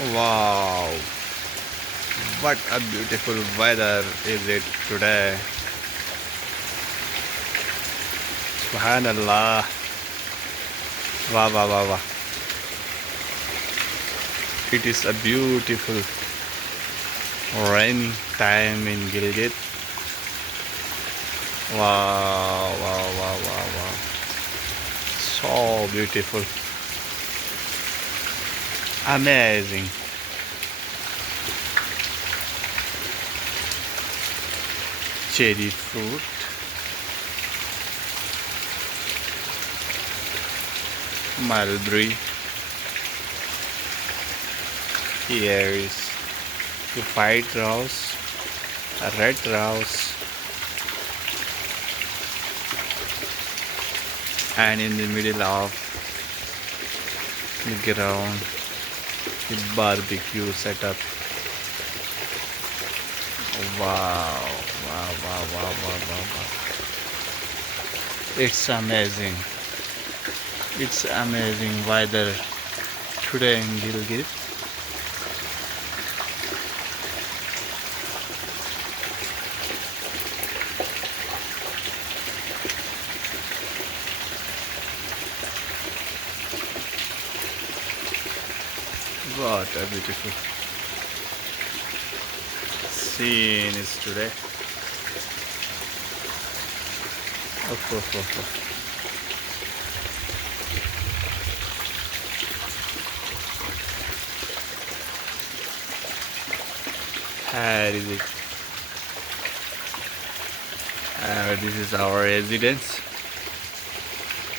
Wow, what a beautiful weather is it today. Subhanallah. Wow, wow, wow, wow. It is a beautiful rainy time in Gilgit. Wow, wow, wow, wow, wow. So beautiful. Amazing. Cherry fruit. Mulberry. Here is the white rose, a red rose, and in the middle of the ground, the barbecue setup. Wow, wow, wow, wow, wow, wow, wow. It's amazing. It's amazing weather today in Gilgit. What a beautiful scene is today. Oh, oh, oh, oh. Here is it. This is our residence.